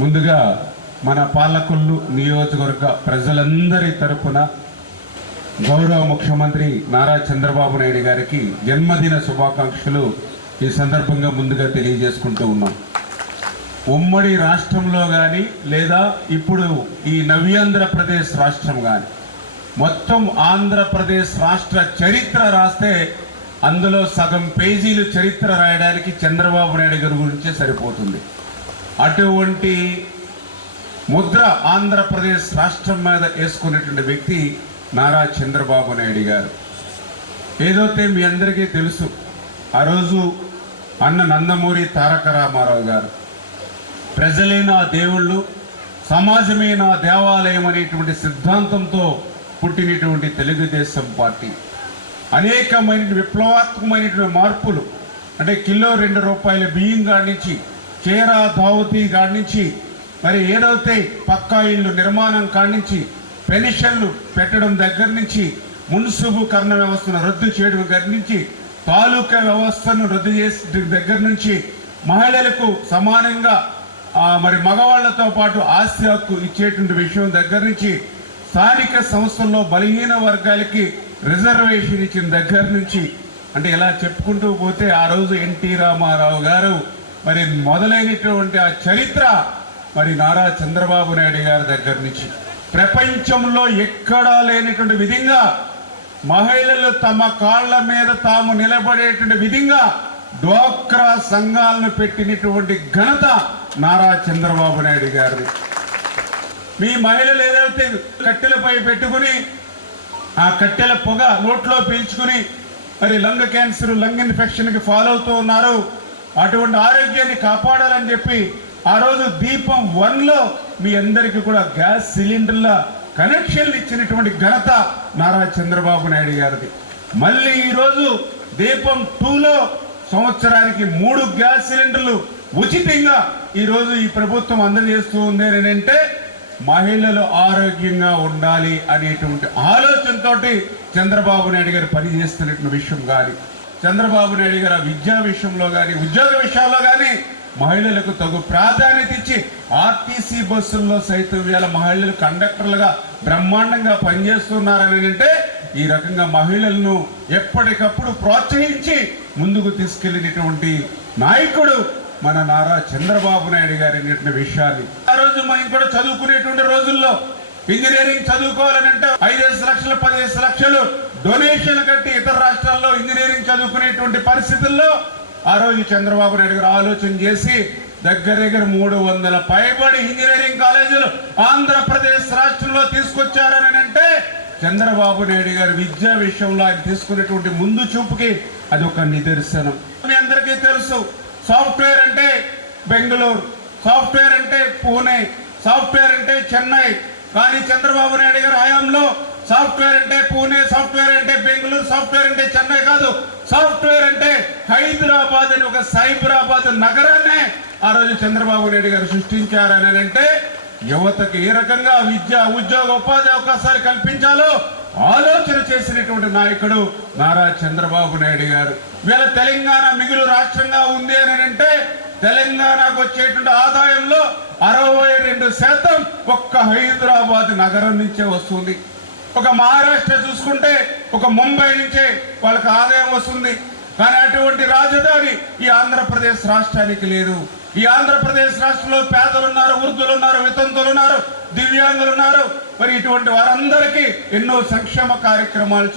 ముందుగా మన పాలకొల్లు నియోజకవర్గ ప్రజలందరి తరపున గౌరవ ముఖ్యమంత్రి నారా చంద్రబాబు నాయుడు గారికి జన్మదిన శుభాకాంక్షలు ఈ సందర్భంగా ముందుగా తెలియజేసుకుంటూ ఉన్నాం. ఉమ్మడి రాష్ట్రంలో కానీ లేదా ఇప్పుడు ఈ నవ్యాంధ్రప్రదేశ్ రాష్ట్రం కానీ మొత్తం ఆంధ్రప్రదేశ్ రాష్ట్ర చరిత్ర రాస్తే అందులో సగం పేజీలు చరిత్ర రాయడానికి చంద్రబాబు నాయుడు గారి గురించే సరిపోతుంది. అటువంటి ముద్ర ఆంధ్రప్రదేశ్ రాష్ట్రం మీద వేసుకున్నటువంటి వ్యక్తి నారా చంద్రబాబు నాయుడు గారు. ఏదైతే మీ అందరికీ తెలుసు. ఆ రోజు అన్న నందమూరి తారక రామారావు గారు. ప్రజలే నా దేవుళ్ళు సమాజమే నా దేవాలయం అనేటువంటి సిద్ధాంతంతో పుట్టినటువంటి తెలుగుదేశం పార్టీ. అనేకమైన విప్లవాత్మకమైనటువంటి మార్పులు అంటే కిలో రెండు రూపాయల బియ్యం కాడి చేరా దావతి కాడి నుంచి మరి ఏదైతే పక్కా ఇళ్ళు నిర్మాణం కాడి నుంచి పెన్షన్లు పెట్టడం దగ్గర నుంచి మున్సిపు కర్ణ వ్యవస్థను రద్దు చేయడం దగ్గర నుంచి తాలూకా వ్యవస్థను రద్దు చేసే దగ్గర నుంచి మహిళలకు సమానంగా మరి మగవాళ్ళతో పాటు ఆస్తి హక్కు ఇచ్చేటువంటి విషయం దగ్గర నుంచి స్థానిక సంస్థల్లో బలహీన వర్గాలకి రిజర్వేషన్ ఇచ్చిన దగ్గర నుంచి అంటే ఇలా చెప్పుకుంటూ పోతే ఆ రోజు ఎన్టీ రామారావు గారు మరి మొదలైనటువంటి ఆ చరిత్ర మరి నారా చంద్రబాబు నాయుడు గారి దగ్గర నుంచి. ప్రపంచంలో ఎక్కడా లేనటువంటి విధంగా మహిళలు తమ కాళ్ళ మీద తాము నిలబడేటువంటి విధంగా డ్వాక్రా సంఘాలను పెట్టినటువంటి ఘనత నారా చంద్రబాబు నాయుడు గారిది. మీ మహిళలు ఏదైతే కట్టెలపై పెట్టుకుని ఆ కట్టెల పొగ నోట్లో పీల్చుకుని మరి లంగ్ క్యాన్సర్ లంగ్ ఇన్ఫెక్షన్కి ఫాలో అవుతూ ఉన్నారు అటువంటి ఆరోగ్యాన్ని కాపాడాలని చెప్పి ఆ రోజు దీపం వన్లో మీ అందరికీ కూడా గ్యాస్ సిలిండర్ల కనెక్షన్లు ఇచ్చినటువంటి ఘనత నారా చంద్రబాబు నాయుడు గారిది. మళ్ళీ ఈరోజు దీపం టూలో సంవత్సరానికి మూడు గ్యాస్ సిలిండర్లు ఉచితంగా ఈరోజు ఈ ప్రభుత్వం అందజేస్తూ ఉంది అని అంటే మహిళలు ఆరోగ్యంగా ఉండాలి అనేటువంటి ఆలోచనతోటి చంద్రబాబు నాయుడు గారు పనిచేస్తున్నటువంటి విషయం కానీ చంద్రబాబు నాయుడు గారు విద్యా విషయంలో కానీ ఉద్యోగ విషయాల్లో కానీ మహిళలకు తగు ప్రాధాన్యత ఇచ్చి ఆర్టీసీ బస్సుల్లో సైతం ఇవాళ మహిళలు కండక్టర్లుగా బ్రహ్మాండంగా పనిచేస్తున్నారని అంటే ఈ రకంగా మహిళలను ఎప్పటికప్పుడు ప్రోత్సహించి ముందుకు తీసుకెళ్ళినటువంటి నాయకుడు మన నారా చంద్రబాబు నాయుడు గారి అనేటువంటి విషయాన్ని. ఆ రోజు మనం కూడా చదువుకునేటువంటి రోజుల్లో ఇంజనీరింగ్ చదువుకోవాలని అంటే ఐదు లక్షలు లక్షలు డొనేషన్లు కట్టి ఇతర రాష్ట్రాల్లో ఇంజనీరింగ్ చదువుకునేటువంటి పరిస్థితుల్లో ఆ రోజు చంద్రబాబు నాయుడు గారు ఆలోచన చేసి దగ్గర దగ్గర మూడు వందల పైబడి ఇంజనీరింగ్ కాలేజీలు ఆంధ్రప్రదేశ్ రాష్ట్రంలో తీసుకొచ్చారని అంటే చంద్రబాబు నాయుడు గారు విద్యా విషయంలో ఆయన తీసుకునేటువంటి ముందు చూపుకి అది ఒక నిదర్శనం. మీ అందరికీ తెలుసు సాఫ్ట్వేర్ అంటే బెంగళూరు సాఫ్ట్వేర్ అంటే పూణే సాఫ్ట్వేర్ అంటే చెన్నై. కానీ చంద్రబాబు నాయుడు గారి హయాంలో సాఫ్ట్వేర్ అంటే పూణే సాఫ్ట్వేర్ అంటే బెంగళూరు సాఫ్ట్వేర్ అంటే చెన్నై కాదు. సాఫ్ట్వేర్ అంటే హైదరాబాద్ అని ఒక సైబరాబాద్ నగరాన్నే ఆ రోజు చంద్రబాబు నాయుడు గారు సృష్టించారని అంటే యువతకు ఏ రకంగా విద్య ఉద్యోగ ఉపాధి అవకాశాలు కల్పించాలో ఆలోచన చేసినటువంటి నాయకుడు నారా చంద్రబాబు నాయుడు గారు. వీళ్ళ తెలంగాణ మిగులు రాష్ట్రంగా ఉంది అని అంటే తెలంగాణకు వచ్చేటువంటి ఆదాయంలో అరవై రెండు శాతం ఒక్క హైదరాబాద్ నగరం నుంచే వస్తుంది. ఒక మహారాష్ట్ర చూసుకుంటే ఒక ముంబై నుంచే వాళ్ళకి ఆదాయం వస్తుంది. కానీ అటువంటి రాజధాని ఈ ఆంధ్రప్రదేశ్ రాష్ట్రానికి లేదు. ఈ ఆంధ్రప్రదేశ్ రాష్ట్రంలో పేదలు ఉన్నారు వృద్ధులు ఉన్నారు వితంతులు ఉన్నారు దివ్యాంగులు ఉన్నారు మరి ఇటువంటి వారందరికీ ఎన్నో సంక్షేమ కార్యక్రమాలు